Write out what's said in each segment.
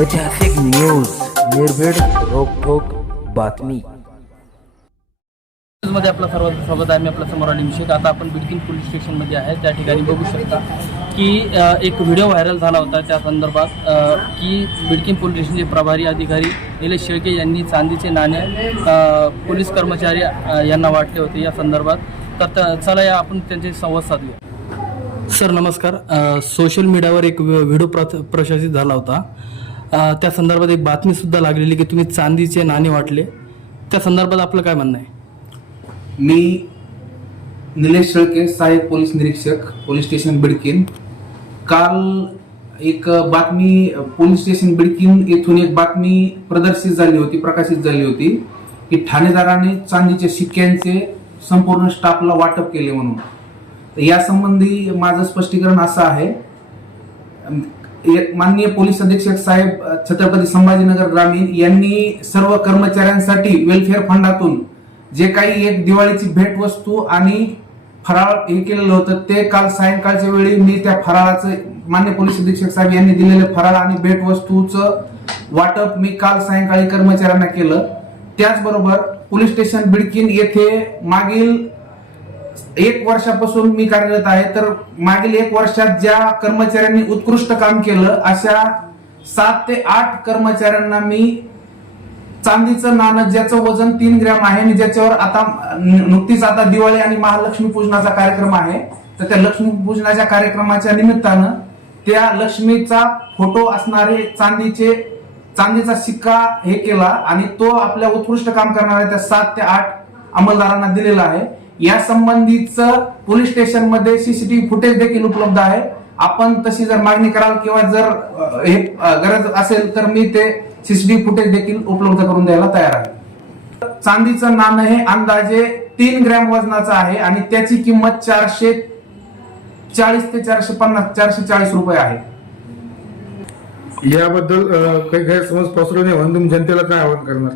ऐतिहासिक न्यूज निर्भीड रोखोक बातमी. मध्ये आपला सर्वात स्वागत आहे. मी आपल्यासमोर आली विषय आता आपण बिडकिन पोलीस स्टेशनमध्ये आहे. त्या ठिकाणी बघू शकता की एक व्हिडिओ व्हायरल झाला होता त्या संदर्भात की बिडकिन पोलीस स्टेशनचे प्रभारी अधिकारी निलेश शेळके यांनी चांदीचे नाणे पोलीस कर्मचारी यांना वाटले होते या संदर्भात. तर चला या आपण त्यांचे संवाद साधूया. सर नमस्कार. सोशल मीडियावर एक व्हिडिओ प्र प्रशासित झाला होता. त्या संदर्भात एक बातमीसुद्धा लागलेली की तुम्ही चांदीचे नाणे वाटले. त्या संदर्भात आपलं काय म्हणणं आहे? मी निलेश शेळके सहाय्यक पोलीस निरीक्षक पोलीस स्टेशन बिडकीन. काल एक बातमी पोलीस स्टेशन बिडकीन येथून एक बातमी प्रदर्शित झाली होती प्रकाशित झाली होती की ठाणेदाराने चांदीच्या शिक्क्यांचे संपूर्ण स्टाफला वाटप केले म्हणून. तर यासंबंधी माझं स्पष्टीकरण असं आहे एक माननीय पोलीस अधीक्षक साहेब छत्रपती संभाजीनगर ग्रामीण यांनी सर्व कर्मचाऱ्यांसाठी वेलफेअर फंडातून जे काही एक दिवाळीची भेटवस्तू आणि फराळ हे केलेलं होतं ते काल सायंकाळच्या वेळी मी त्या फराळाचं मान्य पोलीस अधीक्षक साहेब यांनी दिलेले फराळ आणि भेटवस्तूचं वाटप मी काल सायंकाळी कर्मचाऱ्यांना केलं. त्याचबरोबर पोलीस स्टेशन बिडकिन येथे मागील एक वर्षापासून मी कार्यरत आहे तर मागील एक वर्षात ज्या कर्मचाऱ्यांनी उत्कृष्ट काम केलं अशा सात ते आठ कर्मचाऱ्यांना मी चांदीचं नाणं ज्याचं वजन तीन ग्रॅम आहे आणि ज्याच्यावर आता नुकतीच आता दिवाळी आणि महालक्ष्मी पूजनाचा कार्यक्रम आहे तर त्या लक्ष्मी पूजनाच्या कार्यक्रमाच्या निमित्तानं त्या लक्ष्मीचा फोटो असणारे चांदीचे चांदीचा शिक्का हे केला आणि तो आपल्या उत्कृष्ट काम करणाऱ्या त्या सात ते आठ अंमलदारांना दिलेला आहे. या संबंधीचं पोलीस स्टेशनमध्ये सीसीटीव्ही फुटेज देखील उपलब्ध आहे. आपण तशी जर मागणी कराल किंवा जर हे गरज असेल तर मी ते सीसीटीव्ही फुटेज देखील उपलब्ध करून द्यायला तयार आहे. चांदीचं नाणं हे अंदाजे तीन ग्रॅम वजनाचं आहे आणि त्याची किंमत चारशे चाळीस ते चारशे पन्नास चारशे चाळीस रुपये आहे. याबद्दल काही गैरसमज पसरू नये म्हणून जनतेला काय आवाहन करणार?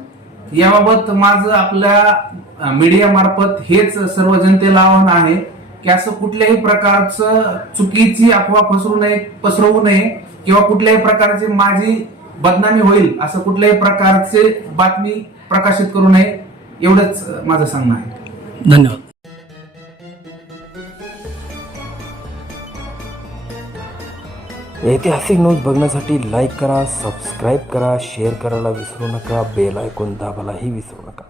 याबाबत माझं आपल्या मीडिया मार्फत हेच सर्व जनतेला आव्हान आहे की असं कुठल्याही प्रकारचं चुकीची अफवा पसरू नये पसरवू नये किंवा कुठल्याही प्रकारची माझी बदनामी होईल असं कुठल्याही प्रकारचे बातमी प्रकाशित करू नये एवढंच माझं सांगणं आहे. धन्यवाद. ऐतिहासिक न्यूज बघण्यासाठी लाईक करा सबस्क्राईब करा शेअर करायला विसरू नका बेल ऐकून दाबायलाही विसरू नका.